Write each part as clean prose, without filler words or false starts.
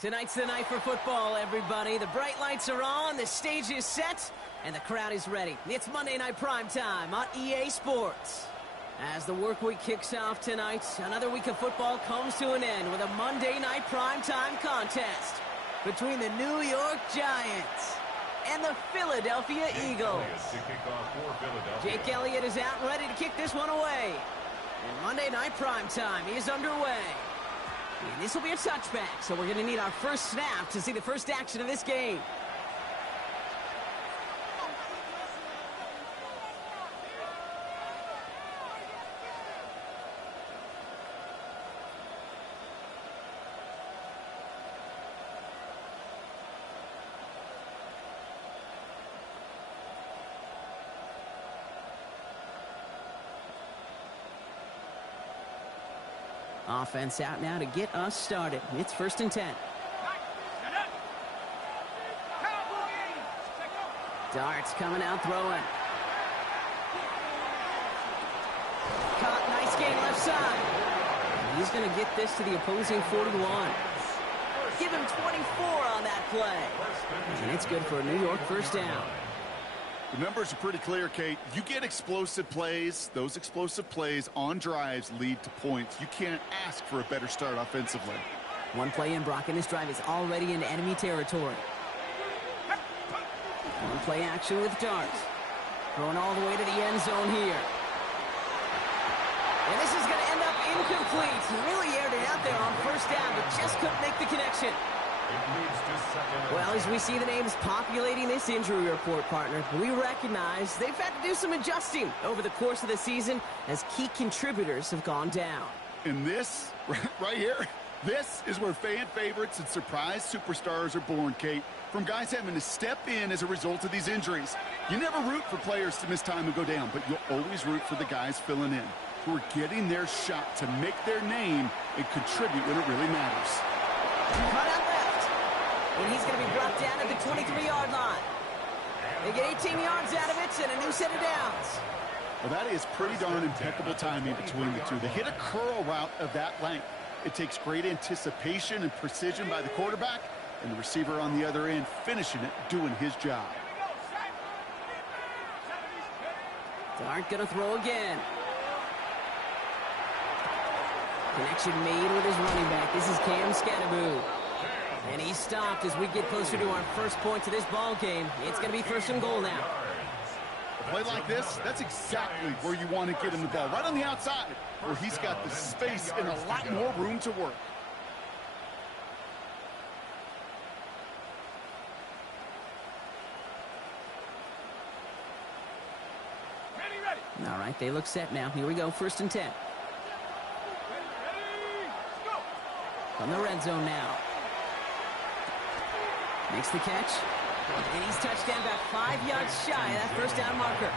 Tonight's the night for football, everybody. The bright lights are on, the stage is set, and the crowd is ready. It's Monday Night Prime Time on EA Sports. As the work week kicks off tonight, another week of football comes to an end with a Monday Night Prime Time contest between the New York Giants and the Philadelphia Eagles. Jake Elliott is out and ready to kick this one away. And Monday Night Prime Time is underway. And this will be a touchback, so we're going to need our first snap to see the first action of this game. Offense out now to get us started. It's 1st and 10. Darts coming out throwing. Caught, nice gain left side. He's going to get this to the opposing 41. Give him 24 on that play. And it's good for a New York first down. The numbers are pretty clear, Kate. You get explosive plays. Those explosive plays on drives lead to points. You can't ask for a better start offensively. One play in, Brock, and this drive is already in enemy territory. One play action with Darts. Throwing all the way to the end zone here. And this is going to end up incomplete. He really aired it out there on first down, but just couldn't make the connection. Well, as we see the names populating this injury report, partner, we recognize they've had to do some adjusting over the course of the season as key contributors have gone down. And this, right here, this is where fan favorites and surprise superstars are born, Kate. From guys having to step in as a result of these injuries. You never root for players to miss time and go down, but you'll always root for the guys filling in, who are getting their shot to make their name and contribute when it really matters. Cut out left. And he's going to be brought down at the 23-yard line. They get 18 yards out of it and a new set of downs. Well, that is pretty darn impeccable timing between the two. They hit a curl route of that length. It takes great anticipation and precision by the quarterback, and the receiver on the other end finishing it, doing his job. Dart going to throw again. Connection made with his running back. This is Cam Scatteroo. And he's stopped as we get closer to our first point to this ball game. It's going to be 1st and goal now. A play like this, that's exactly where you want to get him the ball. Right on the outside, where he's got the space and a lot more room to work. All right, they look set now. Here we go, 1st and 10. From the red zone now. Makes the catch. And he's touched down about 5 yards shy of that first down marker.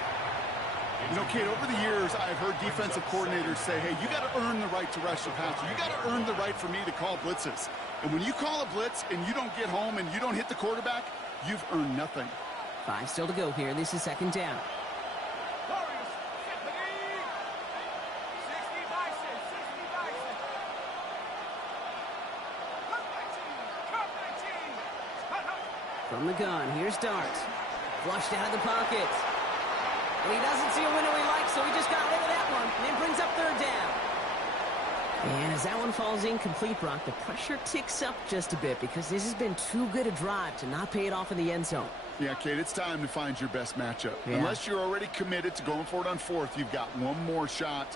You know, Kate, over the years, I've heard defensive coordinators say, hey, you got to earn the right to rush the passer. You got to earn the right for me to call blitzes. And when you call a blitz and you don't get home and you don't hit the quarterback, you've earned nothing. 5 still to go here. This is 2nd down. From the gun, here's Darts. Flushed out of the pocket. And he doesn't see a window he likes, so he just got rid of that one. And it brings up 3rd down. And as that one falls incomplete, Brock, the pressure ticks up just a bit because this has been too good a drive to not pay it off in the end zone. Yeah, Kate, it's time to find your best matchup. Yeah. Unless you're already committed to going for it on 4th, you've got one more shot.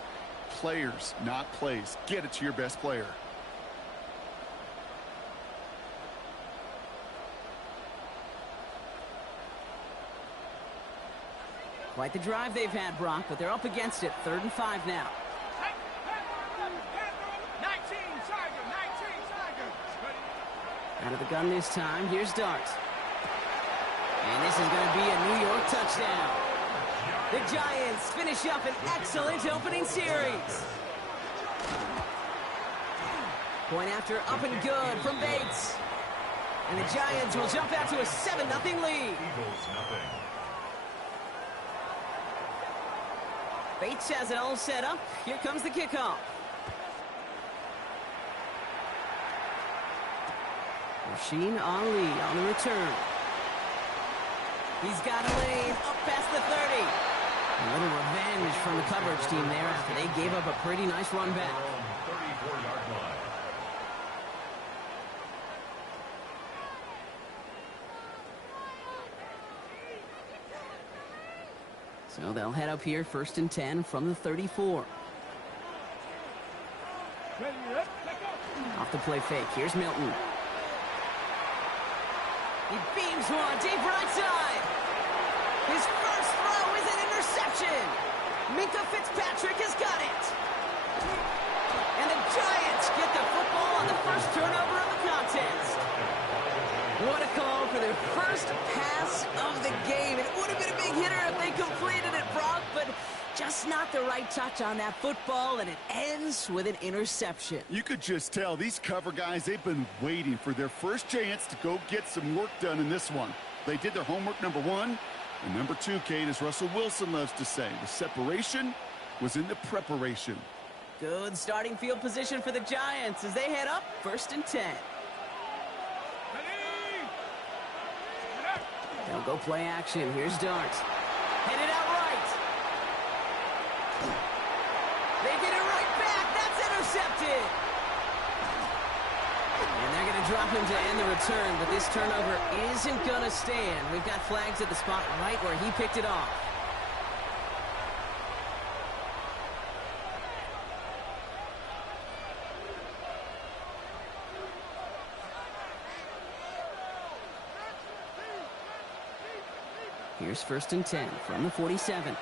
Players, not plays. Get it to your best player. Quite the drive they've had, Brock, but they're up against it. 3rd and 5 now. 19, Tiger. Out of the gun this time, here's Darts. And this is going to be a New York touchdown. The Giants finish up an excellent opening series. Point after up and good from Bates. And the Giants will jump out to a 7-0 lead. Bates has it all set up. Here comes the kickoff. Rasheen Ali on the return. He's got a lane up past the 30. A little revenge from the coverage team there after they gave up a pretty nice run back. 34-yard line. So they'll head up here, 1st and 10 from the 34. Off the play fake. Here's Milton. He beams one deep right side. His first throw is an interception. Minkah Fitzpatrick has got it. And the Giants get the football on the first turnover of the contest. What a call for their first pass of the game. It would have been a big hitter if they completed it, Brock, but just not the right touch on that football, and it ends with an interception. You could just tell these cover guys, they've been waiting for their first chance to go get some work done in this one. They did their homework, number one. And number two, Kate, as Russell Wilson loves to say, the separation was in the preparation. Good starting field position for the Giants as they head up, 1st and 10. They'll go play action. Here's Dart. Headed out right. They get it right back. That's intercepted. And they're going to drop him to end the return, but this turnover isn't going to stand. We've got flags at the spot right where he picked it off. Here's 1st and 10 from the 47.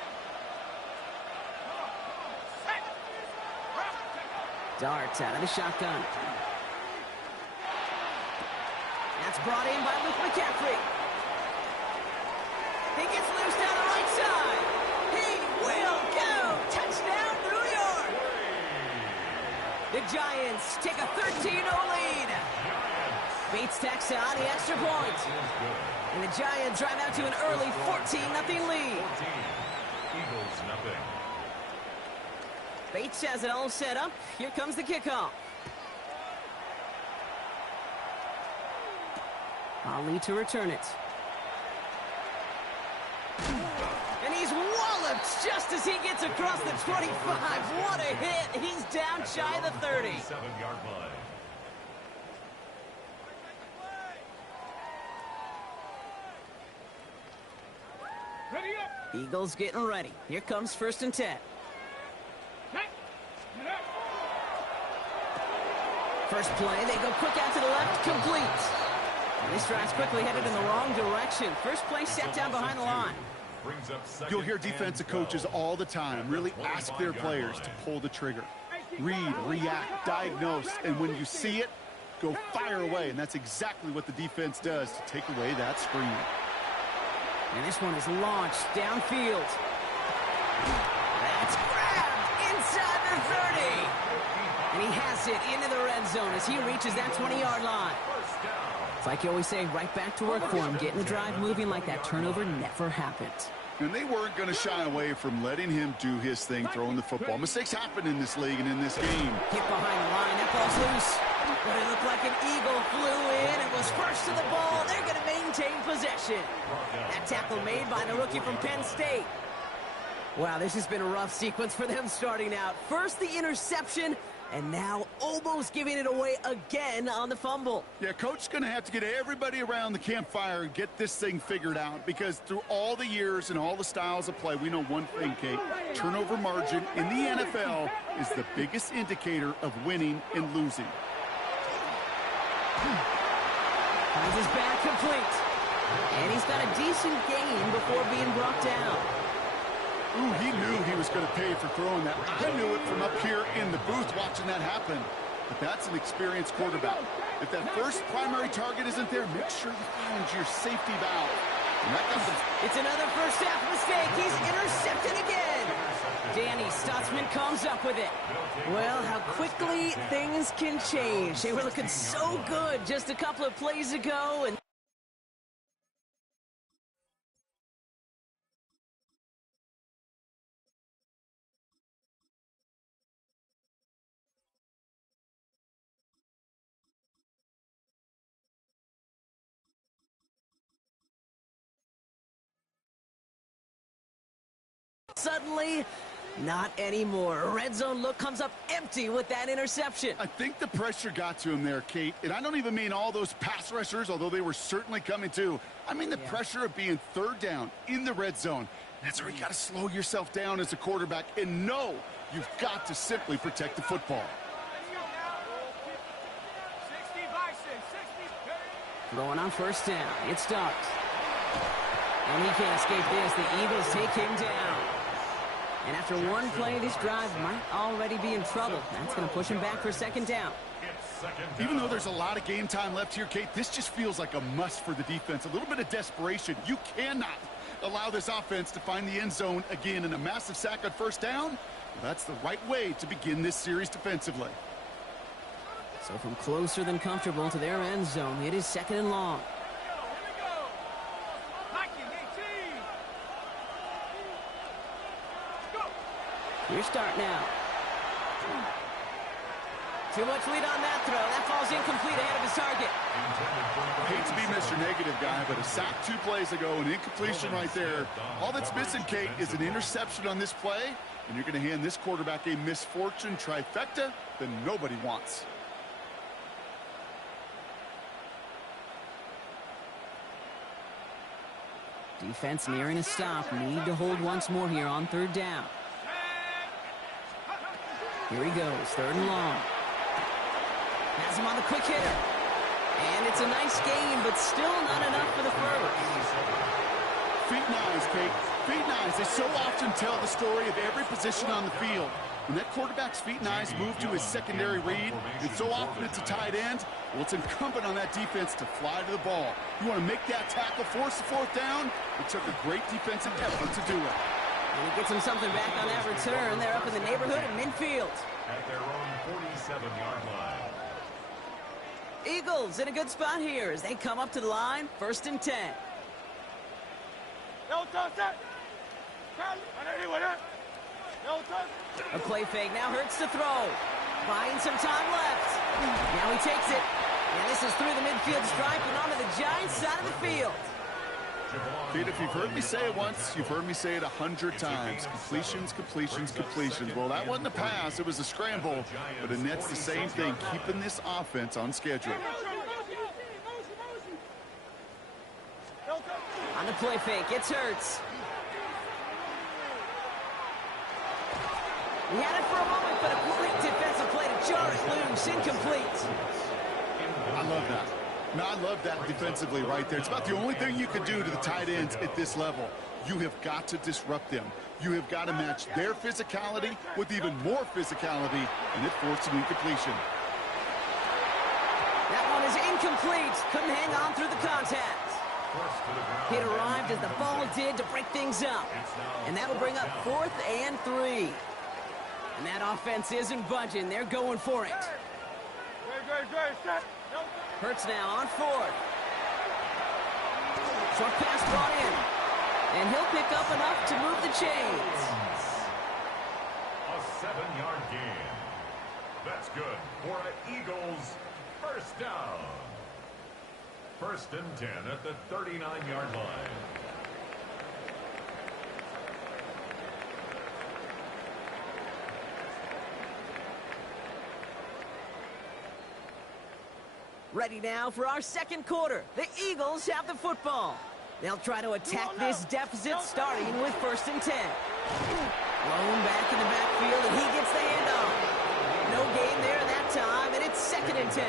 Dart out of the shotgun. That's brought in by Luke McCaffrey. He gets loose down the right side. He will go. Touchdown, New York. The Giants take a 13-0 lead. Bates tacks on the extra point. And the Giants drive out to an early 14-0 lead. Eagles nothing. Bates has it all set up. Here comes the kickoff. Ali to return it. And he's walloped just as he gets across the 25. What a hit. He's down shy of the 30. 7-yard line. Ready up. Eagles getting ready. Here comes 1st and 10. First play, they go quick out to the left, complete. And this drive's quickly headed in the wrong direction. First play set down behind the line. Brings up second. You'll hear defensive coaches all the time really ask their players to pull the trigger. Read, react, diagnose, and when you see it, go fire away. And that's exactly what the defense does to take away that screen. And this one is launched downfield. That's grabbed inside the 30. And he has it into the red zone as he reaches that 20-yard line. It's like you always say, right back to work for him, getting the drive moving like that turnover never happened. And they weren't going to shy away from letting him do his thing, throwing the football. Mistakes happen in this league and in this game. Hit behind the line, that ball's loose. But it looked like an eagle flew in and was first to the ball. They're going to maintain possession. That tackle made by the rookie from Penn State. Wow, this has been a rough sequence for them starting out. First the interception, and now almost giving it away again on the fumble. Yeah, coach's going to have to get everybody around the campfire and get this thing figured out, because through all the years and all the styles of play, we know one thing, Kate. Turnover margin in the NFL is the biggest indicator of winning and losing. Finds his back complete. And he's got a decent gain before being brought down. Ooh, he knew he was going to pay for throwing that. I knew it from up here in the booth watching that happen. But that's an experienced quarterback. If that first primary target isn't there, make sure you find your safety valve. And that got them. It's another first half mistake. He's intercepted again. Danny Stutzman comes up with it. Well, how quickly things can change. They were looking so good just a couple of plays ago, and Suddenly, not anymore. A red zone look comes up empty with that interception. I think the pressure got to him there, Kate. And I don't even mean all those pass rushers, although they were certainly coming too. I mean the pressure of being third down in the red zone. That's where you got to slow yourself down as a quarterback and know you've got to simply protect the football. Throwing on first down. It starts. And he can't escape this. The Eagles take him down. And after one play, this drive might already be in trouble. That's going to push him back for second down. Even though there's a lot of game time left here, Kate, this just feels like a must for the defense. A little bit of desperation. You cannot allow this offense to find the end zone again in a massive sack on first down. Well, that's the right way to begin this series defensively. So from closer than comfortable to their end zone, it is second and long. Your start now. Too much lead on that throw. That falls incomplete ahead of his target. I hate to be Mr. Negative guy, but a sack 2 plays ago, an incompletion right there. All that's missing, Kate, is an interception on this play, and you're going to hand this quarterback a misfortune trifecta that nobody wants. Defense nearing a stop. Need to hold once more here on third down. Here he goes, third and long. Has him on the quick hitter. And it's a nice gain, but still not enough for the first. Feet and eyes, Kate. Feet and eyes. They so often tell the story of every position on the field. When that quarterback's feet and eyes move to his secondary read, and so often it's a tight end, well, it's incumbent on that defense to fly to the ball. You want to make that tackle, force the fourth down? It took a great defensive effort to do it. And he gets him something back on that return. They're up in the neighborhood at midfield. At their own 47-yard line. Eagles in a good spot here as they come up to the line, first and 10. A play fake now hurts to throw. Buying some time left. Now he takes it. And this is through the midfield stripe and onto the Giants side of the field. Kate, if you've heard me say it once, you've heard me say it 100 times. Completions, completions, completions. Well, that wasn't a pass. It was a scramble. But Annette's the same thing, keeping this offense on schedule. On the play fake, it's Hurts. He had it for a moment, but a quick defensive play to jar it loose. Incomplete. I love that. No, I love that defensively right there. It's about the only thing you can do to the tight ends at this level. You have got to disrupt them. You have got to match their physicality with even more physicality, and it forced an incompletion. That one is incomplete. Couldn't hang on through the contact. It arrived as the ball did to break things up. And that'll bring up 4th and 3. And that offense isn't budging. They're going for it. Hurts now on 4th. Short pass brought in. And he'll pick up enough to move the chains. A 7-yard gain. That's good for an Eagles first down. First and 10 at the 39-yard line. Ready now for our second quarter. The Eagles have the football. They'll try to attack this deficit starting with first and 10. Blown back in the backfield, and he gets the handoff. No gain there that time, and it's second and 10.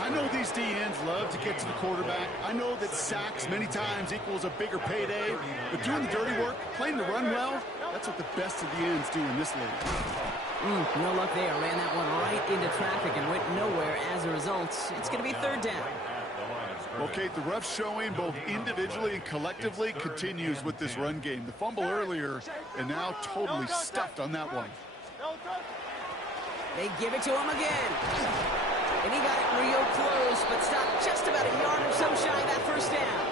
I know these DNs love to get to the quarterback. I know that sacks many times equals a bigger payday, but doing the dirty work, playing the run well, that's what the best of the ends do in this league. No luck there. Ran that one right into traffic and went nowhere as a result. It's going to be third down. Okay, the rough showing both individually and collectively continues with this run game. The fumble earlier, and now totally stuffed on that one. They give it to him again. And he got it real close, but stopped just about a yard or so shy of that first down.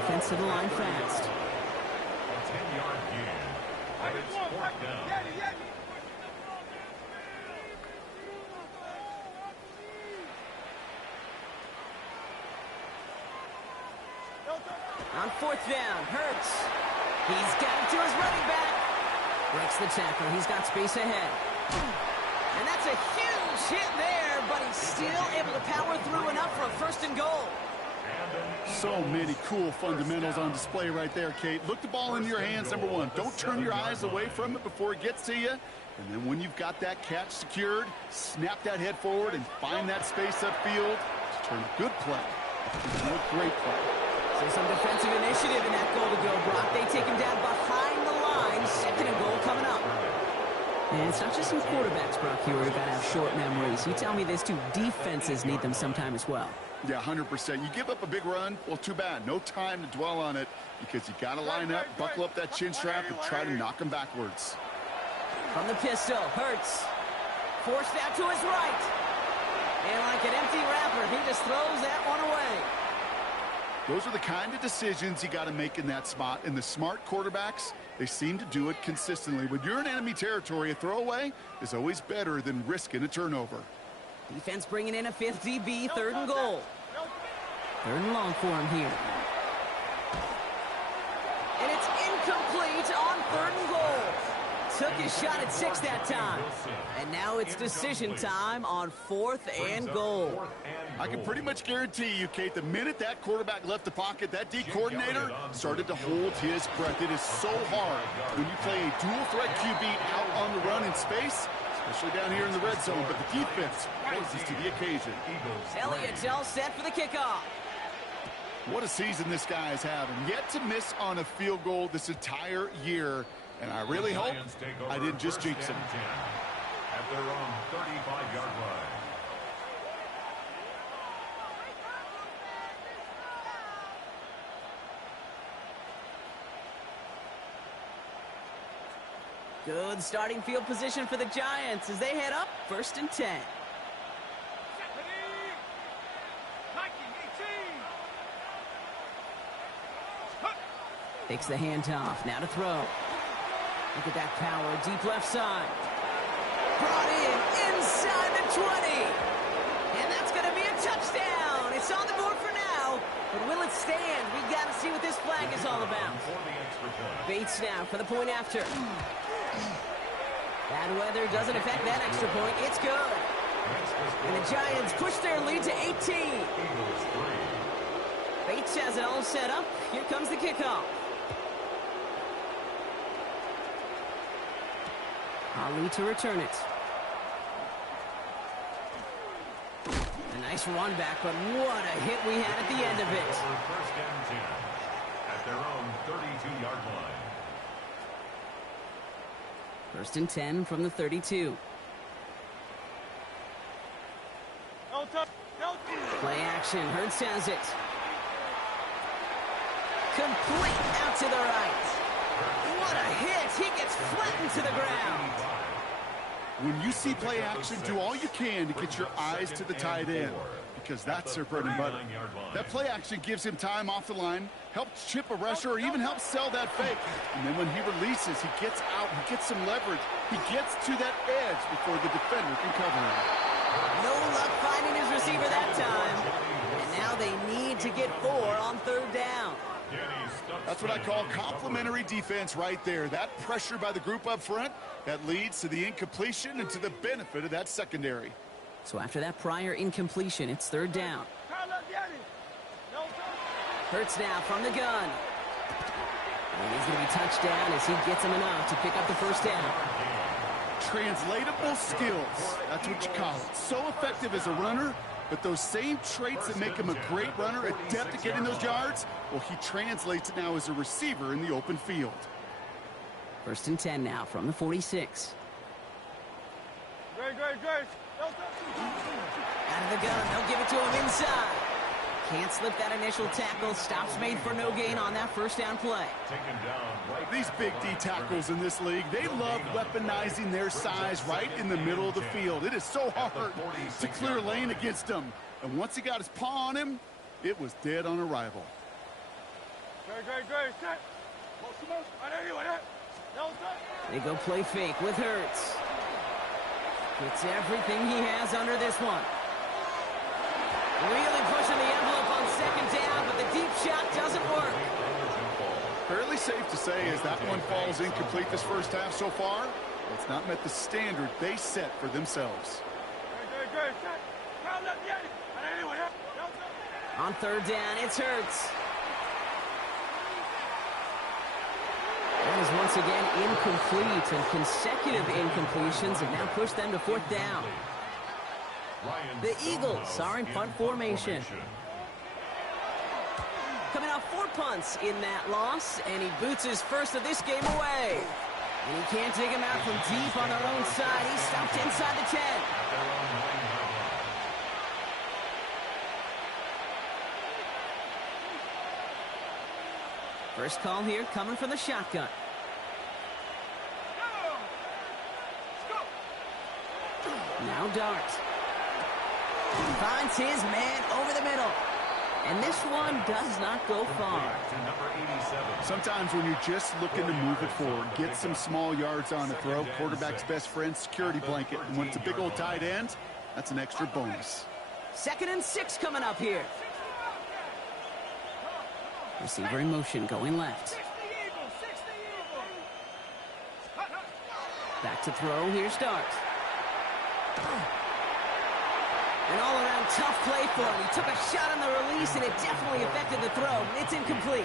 Offense to the line fast. A 10-yard gain. And it's 4th down. On 4th down, Hurts. He's got it to his running back. Breaks the tackle. He's got space ahead. And that's a huge hit there, but he's still able to power through enough for a 1st and goal. So many cool fundamentals on display right there, Kate. Look the ball into your hands, number one. Don't turn your eyes away from it before it gets to you. And then when you've got that catch secured, snap that head forward and find that space upfield to turn a good play into a great play. So some defensive initiative in that goal to go, Brock. They take him down behind the line. 2nd and goal coming up. And it's not just some quarterbacks, Brock, here who've got to have short memories. You tell me this too, defenses need them sometime as well. Yeah, 100%. You give up a big run, well, too bad. No time to dwell on it because you got to line up, buckle up that chin strap, and try to knock them backwards. From the pistol, Hurts. Forced out to his right. And like an empty wrapper, he just throws that one away. Those are the kind of decisions you got to make in that spot. And the smart quarterbacks, they seem to do it consistently. When you're in enemy territory, a throwaway is always better than risking a turnover. Defense bringing in a 5th DB, 3rd and goal. 3rd and long for him here. And it's incomplete on 3rd and goal. Took his shot at 6 that time. And now it's decision time on 4th and goal. I can pretty much guarantee you, Kate, the minute that quarterback left the pocket, that D coordinator started to hold his breath. It is so hard when you play a dual threat QB out on the run in space, especially down here in the red zone, but the defense rises to the occasion. Elliott's all set for the kickoff. What a season this guy is having. Yet to miss on a field goal this entire year, and I really hope I didn't just jinx him. At their own 35-yard line. Good starting field position for the Giants as they head up 1st and 10. Takes the handoff. Now to throw. Look at that power. Deep left side. Brought in inside the 20. And that's going to be a touchdown. It's on the board for now. But will it stand? We've got to see what this flag is all about. Bates now for the point after. Bad weather doesn't affect that extra point. It's good. And the Giants push their lead to 18. Bates has it all set up. Here comes the kickoff. Ali to return it. A nice run back, but what a hit we had at the end of it. 1st and 10 at their own 32-yard line. 1st and 10 from the 32. Play action. Hurts has it. Complete out to the right. What a hit. He gets flattened to the ground. When you see play action, do all you can to get your eyes to the tight end, because that's their bread and butter. That play action gives him time off the line, helps chip a rusher, or even helps sell that fake. And then when he releases, he gets out, he gets some leverage. He gets to that edge before the defender can cover him. No luck finding his receiver that time. And now they need to get 4 on 3rd down. That's what I call complimentary defense right there. That pressure by the group up front, that leads to the incompletion and to the benefit of that secondary. So after that prior incompletion, it's 3rd down. Hurts now from the gun. And he's going to be touched down as he gets him enough to pick up the 1st down. Translatable skills. That's what you call it. So effective as a runner, but those same traits that make him a great runner, adept at getting those yards, well, he translates it now as a receiver in the open field. 1st and 10 now from the 46. Out of the gun. They'll give it to him inside. Can't slip that initial tackle. Stops made for no gain on that 1st down play. These big D tackles in this league, they love weaponizing their size right in the middle of the field. It is so hard to clear lane against them. And once he got his paw on him, it was dead on arrival. They go play fake with Hurts. Gets everything he has under this one. Really pushing the envelope on 2nd down, but the deep shot doesn't work. Fairly safe to say as that one falls incomplete this first half so far, it's not met the standard they set for themselves. On third down, it's Hurts. That is once again incomplete, and consecutive incompletions have now pushed them to fourth down. The Eagles are in punt formation. Coming off 4 punts in that loss, and he boots his first of this game away. And he can't take him out from deep on their own side. He's stopped inside the 10. First call here coming from the shotgun. Now Dart. Finds his man over the middle. And this one does not go far. Sometimes when you're just looking to move it forward, get some small yards on a throw, quarterback's best friend, security blanket. And when it's a big old tight end, that's an extra bonus. 2nd and 6 coming up here. Receiver in motion going left. Back to throw. Here's Dart. An all-around tough play for him. He took a shot on the release, and it definitely affected the throw. It's incomplete.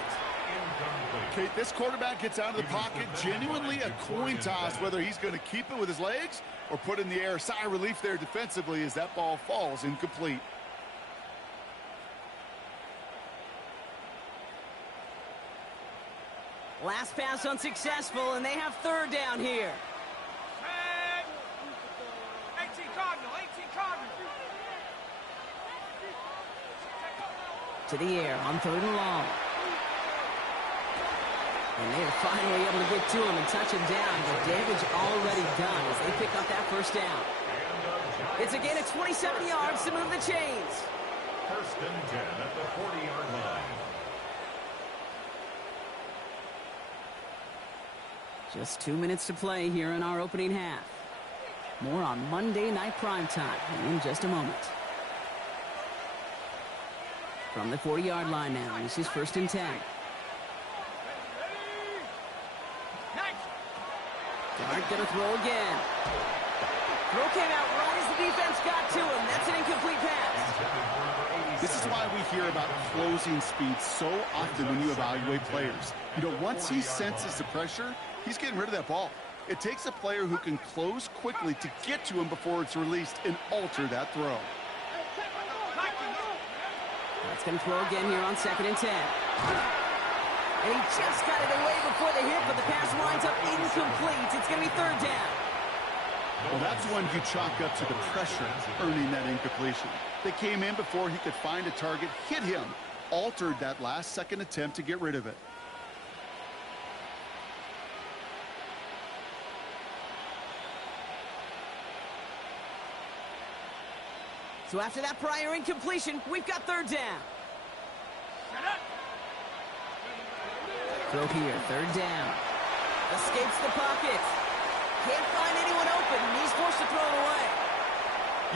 Okay, this quarterback gets out of the pocket, genuinely a coin toss, whether he's going to keep it with his legs or put it in the air. Sigh of relief there defensively as that ball falls incomplete. Last pass unsuccessful, and they have third down here. 18 Cardinal, 18 Cardinal. To the air on 3rd and long. And they are finally able to get to him and touch him down. The damage already done as they pick up that first down. It's a gain of 27 yards to move the chains. 1st and 10 at the 40-yard line. Just 2 minutes to play here in our opening half. More on Monday Night Primetime in just a moment. From the 40-yard line now, this is 1st and 10. Dart gonna throw again. Throw came out right as the defense got to him. That's an incomplete pass. This is why we hear about closing speed so often when you evaluate players. You know, once he senses the pressure, he's getting rid of that ball. It takes a player who can close quickly to get to him before it's released and alter that throw. That's going to throw again here on 2nd and 10. And he just got it away before the hit, but the pass winds up incomplete. It's going to be 3rd down. Well, that's one you chalk up to the pressure earning that incompletion. They came in before he could find a target, hit him, altered that last-second attempt to get rid of it. So after that prior incompletion, we've got 3rd down. Throw here, 3rd down. Escapes the pocket. Can't find anyone open, and he's forced to throw it away.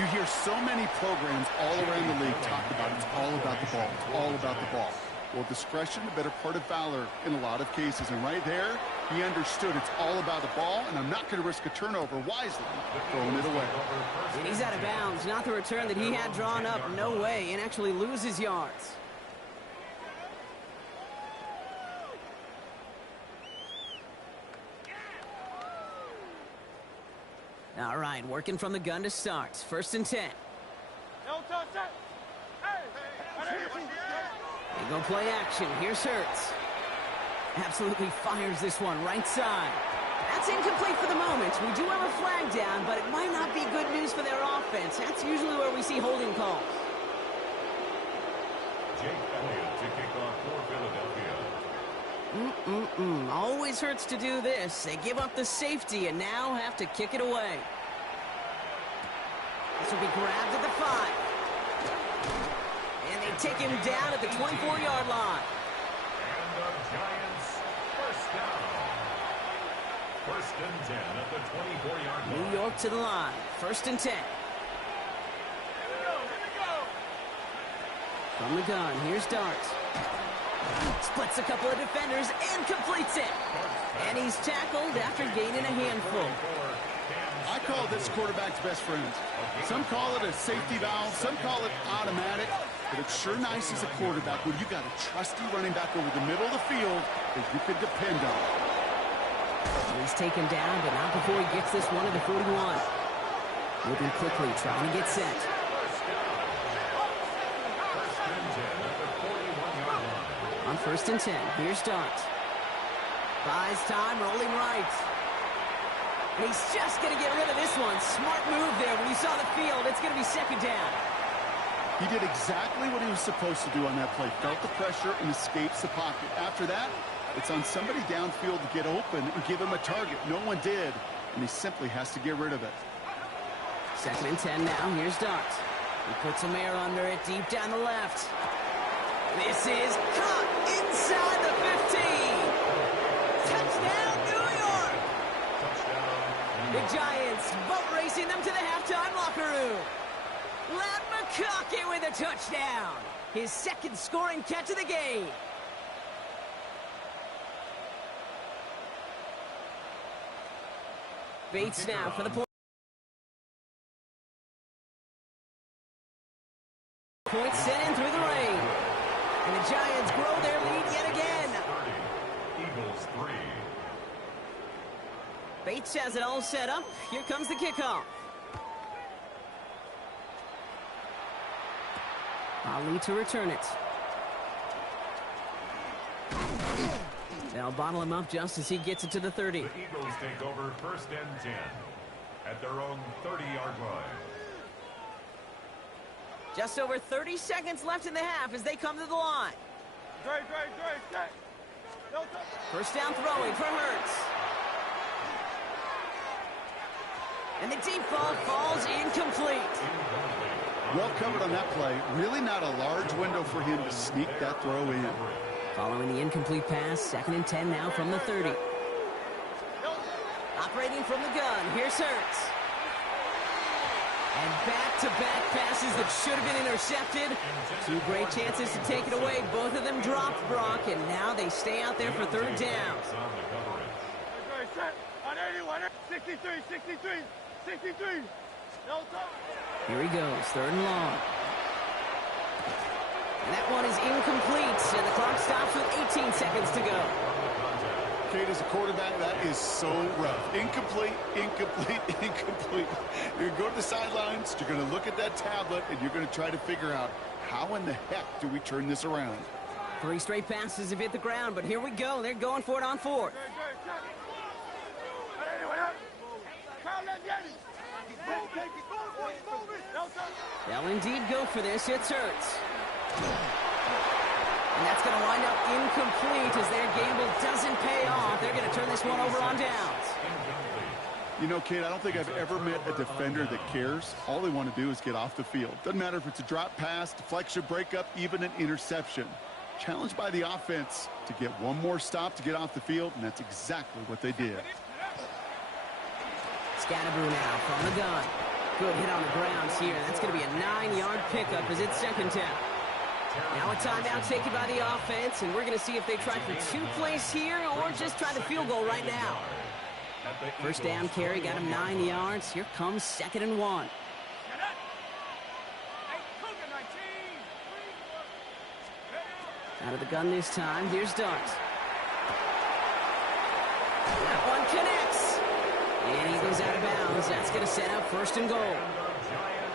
You hear so many programs all around the league talk about it's all about the ball. It's all about the ball. Well, discretion, the better part of valor in a lot of cases. And right there, he understood it's all about the ball, and I'm not going to risk a turnover wisely, throwing it away. And he's out of bounds. Not the return that he had drawn up. No way. And actually loses yards. All right, working from the gun to start. 1st and 10. They go play action. Here's Hurts. Absolutely fires this one right side. That's incomplete for the moment. We do have a flag down, but it might not be good news for their offense. That's usually where we see holding calls. Jake Elliott to kick off for Philadelphia. Always hurts to do this. They give up the safety and now have to kick it away. This will be grabbed at the 5. And they take him down at the 24-yard line. And the Giants first down. 1st and 10 at the 24-yard line. New York to the line. 1st and 10. From the gun, here's Dart. Splits a couple of defenders and completes it. And he's tackled after gaining a handful. I call this quarterback's best friend. Some call it a safety valve, some call it automatic, but it's sure nice as a quarterback when you got a trusty running back over the middle of the field that you can depend on. He's taken down, but not before he gets this one to the 41. Moving quickly, trying to get set. On 1st and 10, here's Dart. Buys time, rolling right. And he's just going to get rid of this one. Smart move there. When you saw the field, it's going to be 2nd down. He did exactly what he was supposed to do on that play. Felt the pressure and escapes the pocket. After that, it's on somebody downfield to get open and give him a target. No one did, and he simply has to get rid of it. 2nd and 10 now. Here's Dart. He puts some air under it, deep down the left. This is caught inside the 15. Touchdown, New York! The Giants boat racing them to the halftime locker room. Lat McConkey with a touchdown. His 2nd scoring catch of the game. Bates now for the point. Point sent in through the rain. And the Giants grow their lead yet again. 30. Eagles 3. Bates has it all set up. Here comes the kickoff. Ali to return it. They'll bottle him up just as he gets it to the 30. The Eagles take over 1st and 10 at their own 30-yard line. Just over 30 seconds left in the half as they come to the line. First down throwing for Hurts. And the deep ball falls incomplete. Well covered on that play. Really not a large window for him to sneak that throw in. Following the incomplete pass, 2nd and 10 now from the 30. Operating from the gun, here's Hurts. And back-to-back passes that should have been intercepted. 2 great chances to take it away. Both of them dropped, Brock, and now they stay out there for 3rd down. 63. Here he goes, 3rd and long. And that one is incomplete, and the clock stops with 18 seconds to go. Kate, as a quarterback, that is so rough. Incomplete, incomplete, incomplete. You're going to go to the sidelines, you're going to look at that tablet, and you're going to try to figure out how in the heck do we turn this around. 3 straight passes have hit the ground, but here we go. They're going for it on 4th. They'll indeed go for this. It's Hurts. And that's going to wind up incomplete as their gamble doesn't pay off. They're going to turn this one over on downs. You know, Kate, I don't think I've ever met a defender that cares. All they want to do is get off the field. Doesn't matter if it's a drop pass, deflection, breakup, even an interception. Challenged by the offense to get one more stop to get off the field, and that's exactly what they did. Scatterboo now from the gun. Good hit on the ground here. That's going to be a 9-yard pickup as it's 2nd down. Now a timeout taken by the offense, and we're going to see if they try for 2 plays here or just try the field goal right now. First down carry, got him 9 yards. Here comes 2nd and 1. Out of the gun this time. Here's Dart. That one connects. And he goes out of bounds. That's going to set up 1st and goal.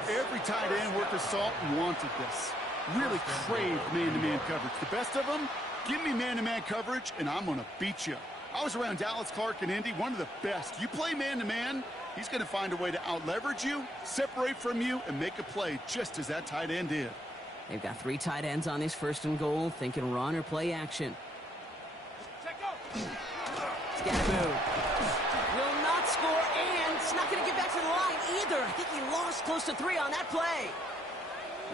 Every tight end worth of salt wanted this. Really craved man-to-man coverage. The best of them, give me man-to-man coverage, and I'm going to beat you. I was around Dallas Clark and Indy, one of the best. You play man-to-man, he's going to find a way to out-leverage you, separate from you, and make a play just as that tight end did. They've got 3 tight ends on this 1st and goal, thinking run or play action. Scatterboo will not score, and it's not going to get back to the line either. I think he lost close to 3 on that play.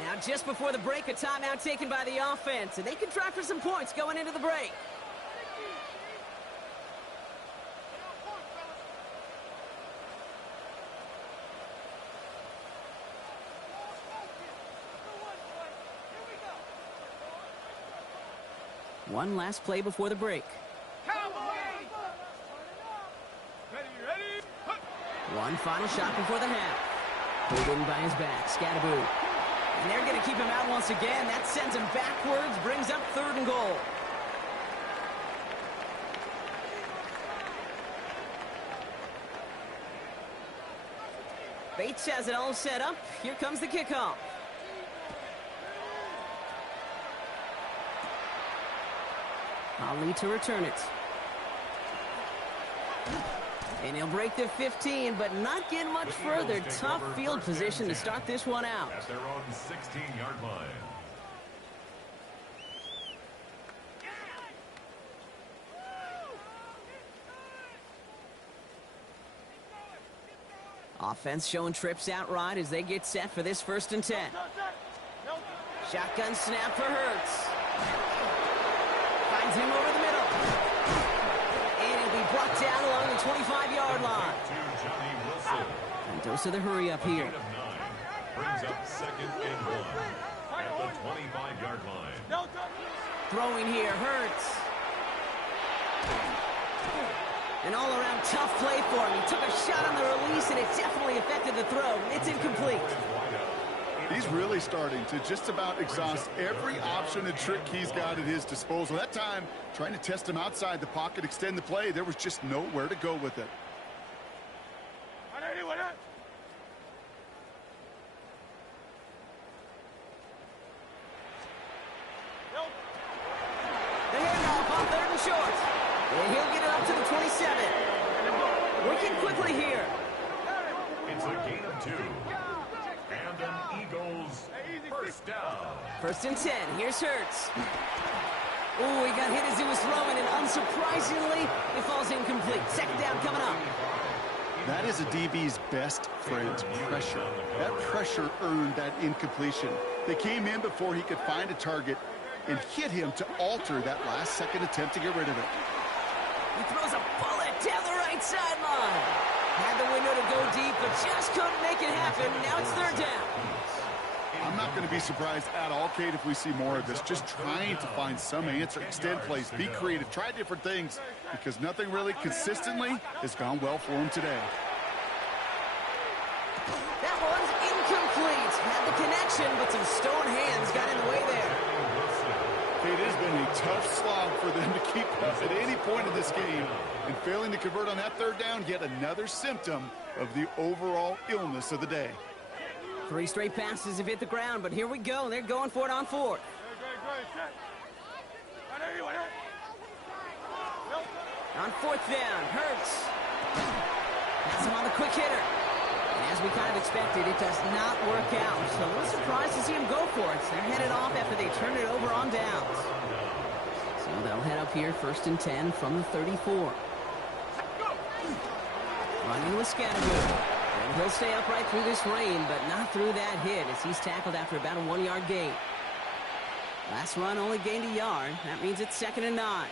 Now, just before the break, a timeout taken by the offense, and they can try for some points going into the break. One last play before the break. Cowboys! Ready? One final shot before the half. Pulled in by his back, Scatteroo. And they're going to keep him out once again. That sends him backwards, brings up 3rd and goal. Bates has it all set up. Here comes the kickoff. I'll need to return it. And he'll break the 15, but not get much further. Tough field position to start this one out. At their own 16-yard line. Offense showing trips outright as they get set for this 1st and 10. Shotgun snap for Hurts. Finds him over the middle. And he'll be brought down along the 25-yard line. Mendoza the hurry up here. Brings up 2nd and 1 at the 25-yard line. Throwing here, Hurts. An all-around tough play for him. He took a shot on the release, and it definitely affected the throw. It's incomplete. He's really starting to just about exhaust every option and trick he's got at his disposal. That time, trying to test him outside the pocket, extend the play, there was just nowhere to go with it. The handoff on 3rd and short. And he'll get it up to the 27. Working quickly here. It's a gain of 2. And an Eagles 1st down. 1st and 10. Here's Hurts. Oh, he got hit as he was throwing, and unsurprisingly, it falls incomplete. 2nd down coming up. That is a DB's best friend, pressure. That pressure earned that incompletion. They came in before he could find a target and hit him to alter that last-second attempt to get rid of it. He throws a bullet down the right sideline. Had the window to go deep, but just couldn't make it happen. Now it's 3rd down. I'm not going to be surprised at all, Kate, if we see more of this. Just trying to find some answer, extend plays, be creative, try different things, because nothing really consistently has gone well for him today. That one's incomplete. Had the connection, but some stone hands got in the way there. It has been a tough slog for them to keep up at any point in this game. And failing to convert on that 3rd down, yet another symptom of the overall illness of the day. 3 straight passes have hit the ground, but here we go. They're going for it on 4th. On 4th down, Hurts. That's him on the quick hitter. And as we kind of expected, it does not work out. So a little surprised to see him go for it. They're headed off after they turn it over on downs. So they'll head up here, 1st and 10 from the 34. Running with Scattergood. And he'll stay upright through this rain, but not through that hit as he's tackled after about a 1-yard gain. Last run only gained a yard. That means it's 2nd and 9.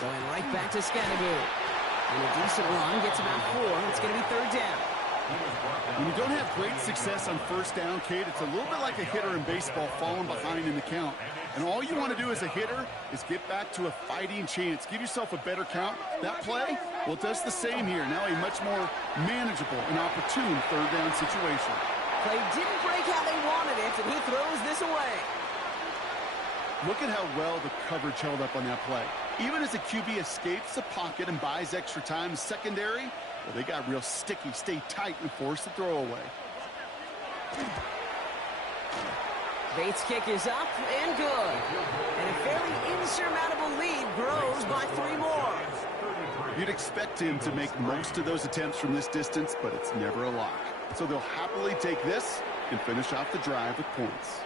Going right back to Scattergood. And a decent run gets about 4. It's going to be 3rd down. When you don't have great success on 1st down, Kate, it's a little bit like a hitter in baseball falling behind in the count. And all you want to do as a hitter is get back to a fighting chance. Give yourself a better count. That play, well, it does the same here. Now a much more manageable and opportune 3rd down situation. Play didn't break how they wanted it, and he throws this away. Look at how well the coverage held up on that play. Even as the QB escapes the pocket and buys extra time in secondary, well, they got real sticky, stay tight, and force the throw away. Bates' kick is up and good. And a fairly insurmountable lead grows by 3 more. You'd expect him to make most of those attempts from this distance, but it's never a lock. So they'll happily take this and finish off the drive with points.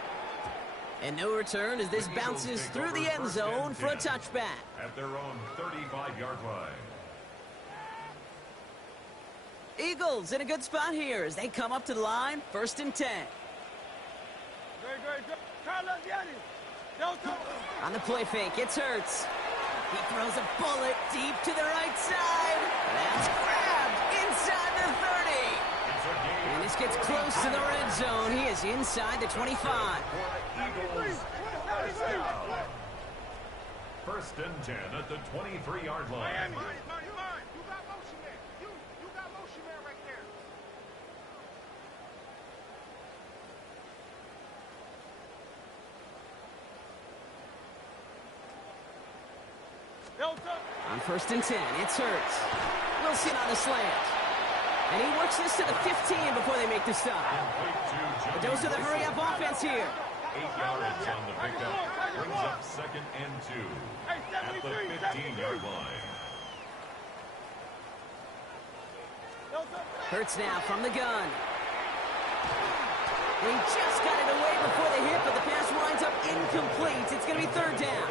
And no return as this bounces through the end zone for a touchback. At their own 35-yard line. Eagles in a good spot here as they come up to the line, 1st and 10. On the play fake, it's Hurts. He throws a bullet deep to the right side. That's grabbed inside the 30. And this gets close to the red zone. He is is inside the 25. Eagles, first down. First and 10 at the 23-yard line. Miami. Mine. You got motion there. You got motion there right there. On first and 10, it's Hurts. Wilson on the slant. And he works this to the 15 before they make the stop. But those are the hurry-up offense here. 8 yards on the pickup. Brings up second and 2 at the 15-yard line. Hurts now from the gun. And he just got it away before the hit, but the pass winds up incomplete. It's going to be third down.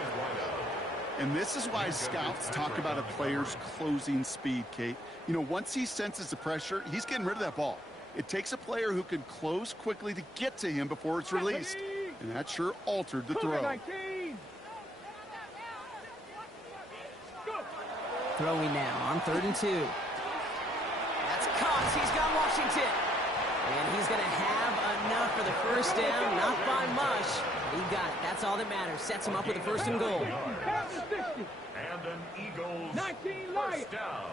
And this is why scouts talk about a player's closing speed, Kate. You know, once he senses the pressure, he's getting rid of that ball. It takes a player who can close quickly to get to him before it's released. And that sure altered the throw. Throwing now on third and 2. That's caught. He's got Washington. And he's going to have enough for the first down. Not by much. He got it. That's all that matters. Sets him up with a first and goal. And an Eagles first down.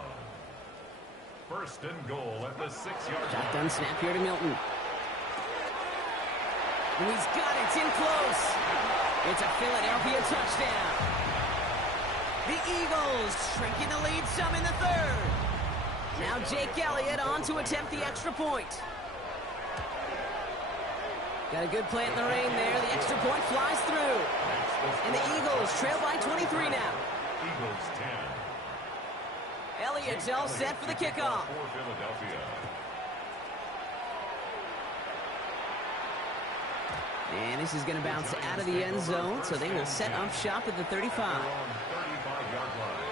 First and goal at the 6-yard line. Shotgun snap here to Milton. And he's got it. It's in close. It's a Philadelphia touchdown. The Eagles shrinking the lead some in the third. Now Jake Elliott on to attempt the extra point. Got a good plant in the rain there. The extra point flies through. And the Eagles trail by 23 now. Eagles 10. Elliott's all set for the kickoff. For Philadelphia. And this is going to bounce out of the end zone, so they will set up shop at the 35. 35-yard line.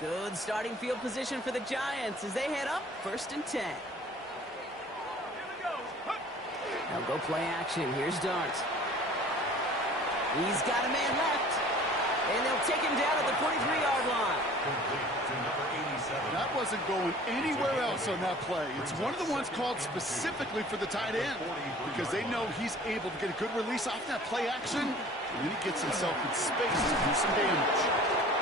Good starting field position for the Giants as they head up first and 10. They'll go play action. Here's Dart. He's got a man left. And they'll take him down at the 43-yard line. Complete to number 87. That wasn't going anywhere else on that play. It's one of the ones called specifically for the tight end because they know he's able to get a good release off that play action, and then he gets himself in space to do some damage.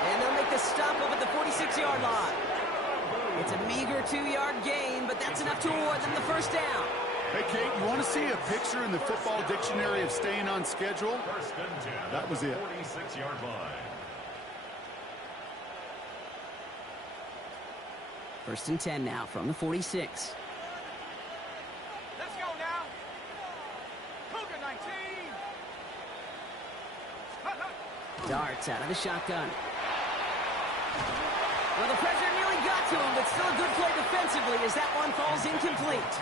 And they'll make the stop up at the 46-yard line. It's a meager 2-yard gain, but that's enough to award them the first down. Hey, Kate, you want to see a picture in the football dictionary of staying on schedule? First and 10. That was it. 46-yard line. First and 10 now from the 46. Let's go now. Cougar 19. Darts out of the shotgun. Well, the pressure nearly got to him, but still a good play defensively as that one falls incomplete.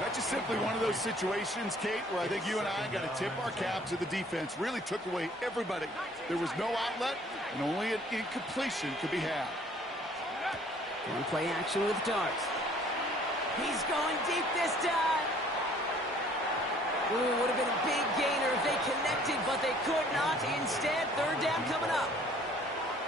That's just simply one of those situations, Kate, where I think you and I got to tip our cap to the defense. Really took away everybody. There was no outlet, and only an incompletion could be had. One play action with Darts. He's going deep this time. Ooh, would have been a big gainer if they connected, but they could not. Instead, third down coming up.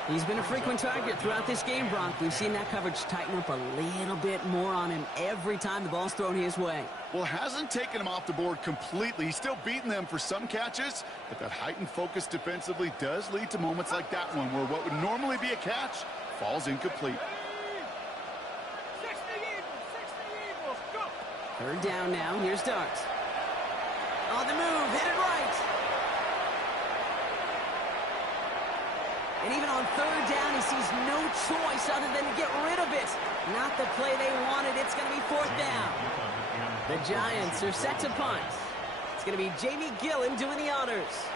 He's been a frequent target throughout this game, Bronk. We've seen that coverage tighten up a little bit more on him every time the ball's thrown his way. Well, hasn't taken him off the board completely. He's still beating them for some catches, but that heightened focus defensively does lead to moments like that one where what would normally be a catch falls incomplete. 60 Eagles, go! Third down now. Here's Darts. On the move, headed right. And even on third down, he sees no choice other than to get rid of it. Not the play they wanted. It's going to be fourth down. The Giants are set to punt. It's going to be Jamie Gillen doing the honors.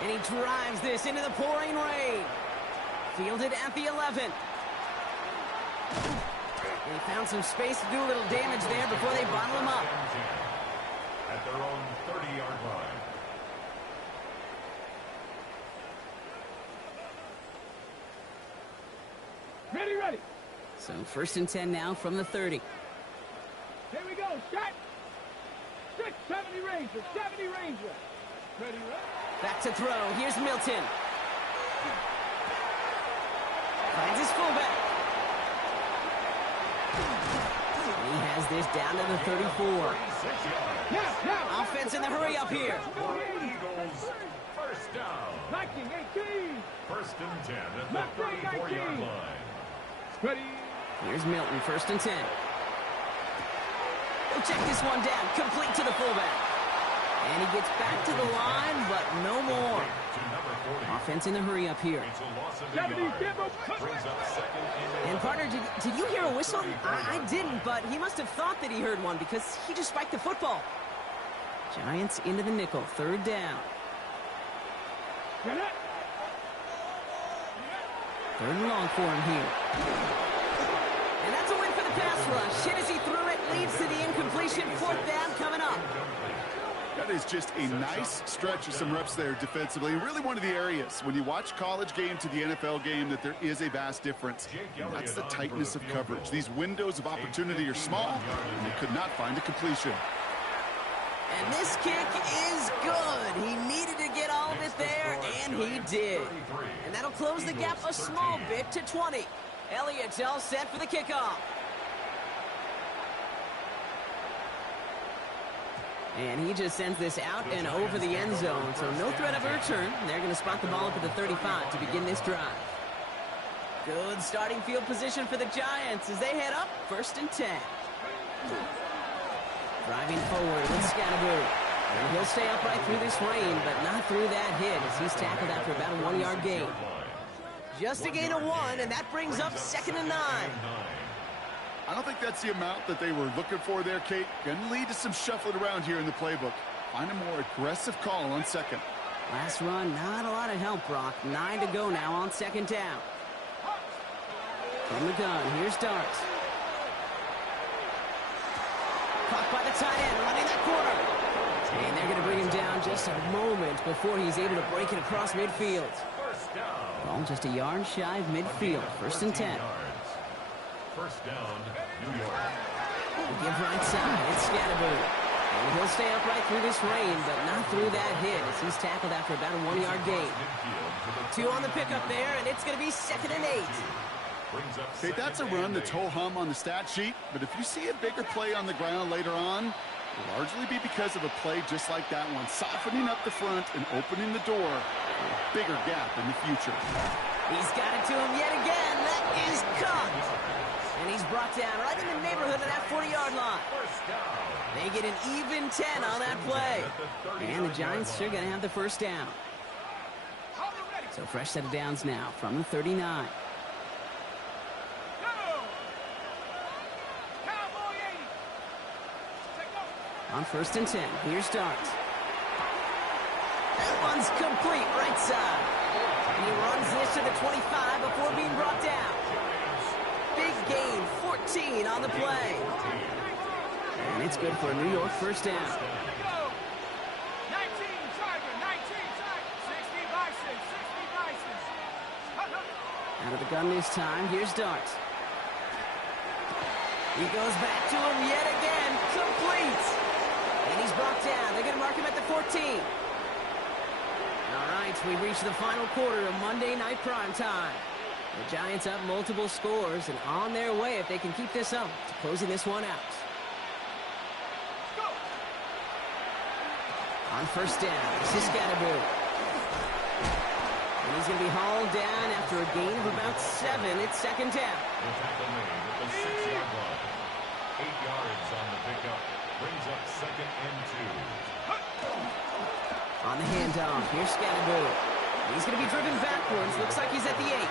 And he drives this into the pouring rain. Fielded at the 11. And he found some space to do a little damage there before they bottle him up. At their own 30-yard line. Ready. So first and 10 now from the 30. Here we go, set. 70 Ranger. Ready. Back to throw. Here's Milton. Finds his fullback. He has this down to the 34. Offense in the hurry up here. Eagles, first down. 19-18. First and 10 at the 34-yard line. Ready. Here's Milton, first and 10. He'll check this one down, complete to the fullback. And he gets back to the line, but no more. To number 40. Offense in the hurry up here. It's a loss of a yard. Brings up second And partner, did you hear a whistle? I didn't, but he must have thought that he heard one because he just spiked the football. Giants into the nickel, third down. Third and long for him here. And that's a win for the pass rush. Hit as he threw it, leads to the incompletion. Fourth down coming up. That is just a nice stretch of some reps there defensively. Really one of the areas when you watch college game to the NFL game that there is a vast difference. And that's the tightness of coverage. These windows of opportunity are small, and they could not find a completion. And this kick is good. He needed to get all of it there, and he did. And that'll close the gap a small bit to 20. Elliott's all set for the kickoff. And he just sends this out and over the end zone, so no threat of a return. They're going to spot the ball up at the 35 to begin this drive. Good starting field position for the Giants as they head up, first and 10. Driving forward with Scatterbury. And he'll stay upright through this rain, but not through that hit as he's tackled after about a 1-yard gain. Just a gain of 1, and that brings up second and 9. I don't think that's the amount that they were looking for there, Kate. Going to lead to some shuffling around here in the playbook. Find a more aggressive call on second. Last run, not a lot of help, Brock. 9 to go now on second down. From the gun, here's Darts. Caught by the tight end, running that corner. And they're going to bring him down just a moment before he's able to break it across midfield. Ball just a yard shy of midfield, first and 10. First down, New York. Give right side, it's Scatterbury. And he'll stay upright through this rain, but not through that hit as he's tackled after about a 1-yard gain. 2 on the pickup there, and it's going to be second and 8. Okay, that's a run that's ho-hum on the stat sheet, but if you see a bigger play on the ground later on, it'll largely be because of a play just like that one, softening up the front and opening the door for a bigger gap in the future. He's got it to him yet again. That is caught. And he's brought down right in the neighborhood of that 40-yard line. They get an even 10 on that play. And the Giants are going to have the first down. So fresh set of downs now from the 39. On first and 10, here's Darts. That one's complete, right side. And he runs this to the 25 before being brought down. Big gain, 14 on the play. And it's good for a New York first down. 19 Tiger, 19 Tiger, 60 Bison, 60 Bison. Out of the gun this time, here's Darts. He goes back to him yet again, complete. And he's brought down. They're going to mark him at the 14. All right, we've reached the final quarter of Monday Night Primetime. The Giants up multiple scores and on their way if they can keep this up to closing this one out. On first down, this is Scatterbury. And he's going to be hauled down after a gain of about 7. It's second down. The tackle made at the 6-yard line. 8 yards on the pickup. Brings up second and 2. On the handoff, here's Scatterbury. He's going to be driven backwards. Looks like he's at the 8.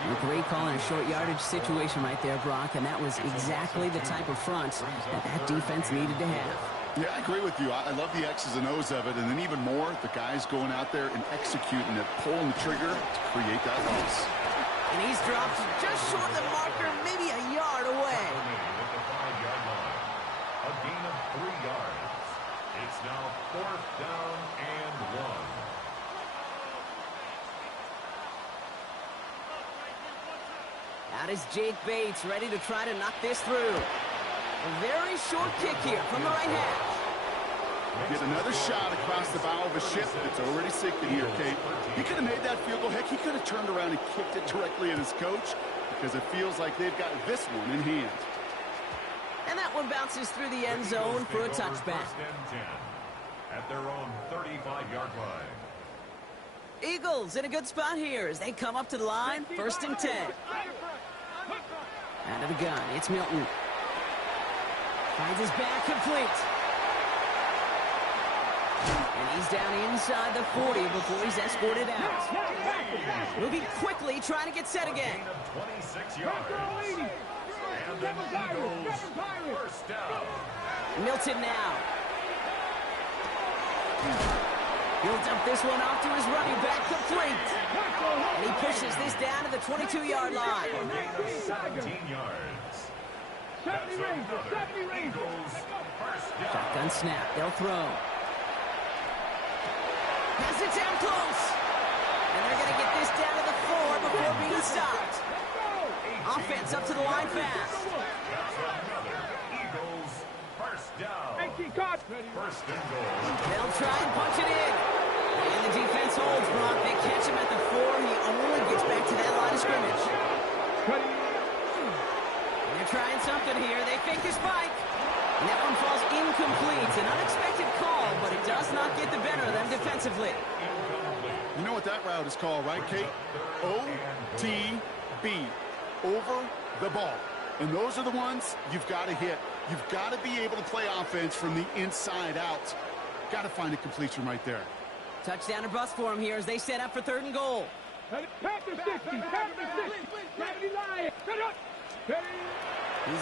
A great call in a short yardage situation right there, Brock, and that was exactly the type of front that defense needed to have. Yeah, I agree with you. I love the X's and O's of it, and then even more, the guys going out there and executing it, pulling the trigger to create that loss. And he's dropped just short of the marker, maybe a yard away. At the 5-yard line. A gain of 3 yards. It's now fourth down and 1. Out is Jake Bates, ready to try to knock this through. A very short kick here from the right hash. Get another shot across the bow of a ship that's already sinking here, Kate. He could have made that field goal. Heck, he could have turned around and kicked it directly at his coach because it feels like they've got this one in hand. that one bounces through the end zone for a touchback. First and 10 at their own 35-yard line. Eagles in a good spot here as they come up to the line. First and 10. Out of the gun, it's Milton. Finds his back complete. And he's down inside the 40 before he's escorted out. Moving quickly, trying to get set again. Gain of 26 yards. And the Eagles first down. Milton now. He'll dump this one off to his running back complete. And he pushes this down to the 22-yard line. A gain of 17 yards. That's another Eagles first down. Shotgun snap. They'll throw. Pass it down close. And they're going to get this down to the 4 before being stopped. Offense up to the line fast. That's another Eagles first down. First and goal. They'll try and punch it in. And the defense holds, Brock. They catch him at the 4. He only gets back to that line of scrimmage. And they're trying something here. They fake the spike. And that one falls incomplete. An unexpected call, but it does not get the better of them defensively. You know what that route is called, right, Kate? OTB. Over the ball. And those are the ones you've got to hit. You've got to be able to play offense from the inside out. Got to find a completion right there. Touchdown or bust for him here as they set up for 3rd and goal. He's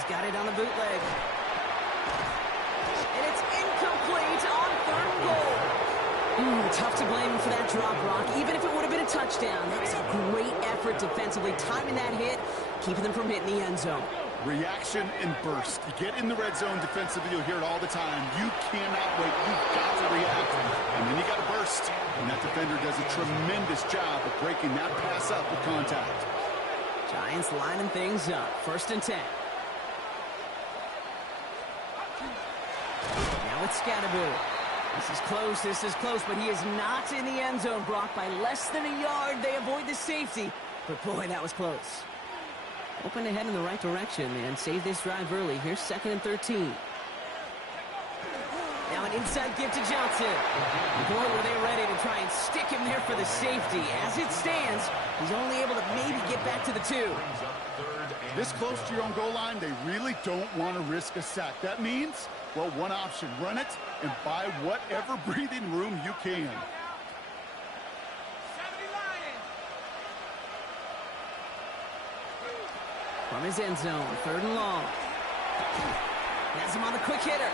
got it on the bootleg. And it's incomplete on 3rd and goal. Tough to blame him for that drop, Brock. Even if it would have been a touchdown, that was a great effort defensively, timing that hit, keeping them from hitting the end zone. Reaction and burst. You get in the red zone defensively, you'll hear it all the time. You cannot wait. You've got to react. And then you got to burst. And that defender does a tremendous job of breaking that pass up with contact. Giants lining things up. 1st and 10. Now it's Scatterbo. This is close, but he is not in the end zone, Brock. By less than a yard, they avoid the safety. But boy, that was close. Hoping to head in the right direction and save this drive early. Here's 2nd and 13. Now an inside give to Johnson. Boy, were they ready to try and stick him there for the safety. As it stands, he's only able to maybe get back to the 2. This close to your own goal line, they really don't want to risk a sack. That means, well, one option, run it and buy whatever breathing room you can. From his end zone, 3rd and long. Has him on the quick hitter.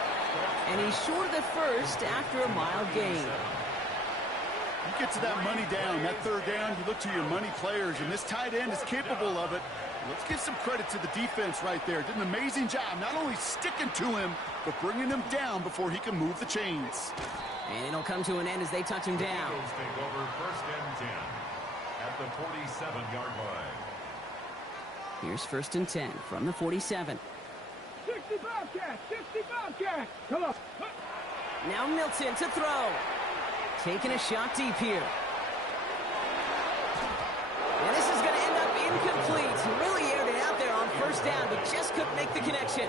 And he's short of the 1st after a mild gain. You get to that money down, that 3rd down, you look to your money players, and this tight end is capable of it. Let's give some credit to the defense right there. Did an amazing job, not only sticking to him, but bringing him down before he can move the chains. And it'll come to an end as they touch him down. Eagles take over 1st and 10 at the 47-yard line. Here's 1st and 10 from the 47. 60 Bobcat! Come on! Now Milton to throw. Taking a shot deep here. And this is going to end up incomplete. Really aired it out there on 1st down, but just couldn't make the connection.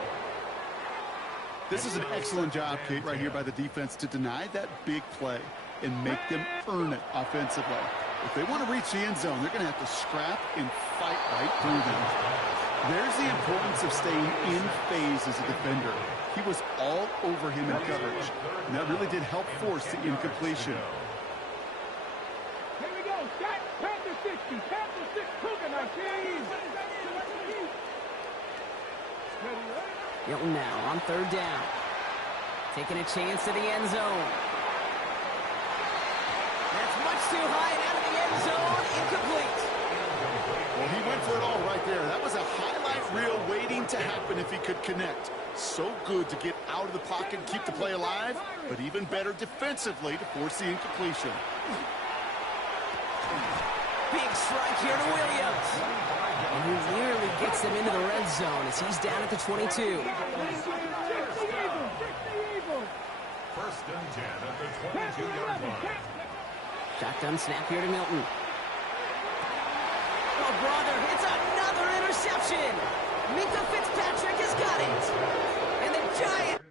This is an excellent job, Kate, right here by the defense to deny that big play and make them earn it offensively. If they want to reach the end zone, they're going to have to scrap and fight right through them. There's the importance of staying in phase as a defender. He was all over him in coverage, and that really did help force the incompletion. Here we go. Panther 60. Panther 6. Cougar 19. Hilton now on 3rd down. Taking a chance to the end zone. That's much too high and out of the end zone. Incomplete. Well, he went for it all right there. That was a highlight reel waiting to happen if he could connect. So good to get out of the pocket and keep the play alive, but even better defensively to force the incompletion. Big strike here to Williams. And he nearly gets them into the red zone as he's down at the 22. 1st and 10 at the 22-yard line. Shotgun snap here to Milton. Oh, brother, it's another interception. Minka Fitzpatrick has got it. And the Giant!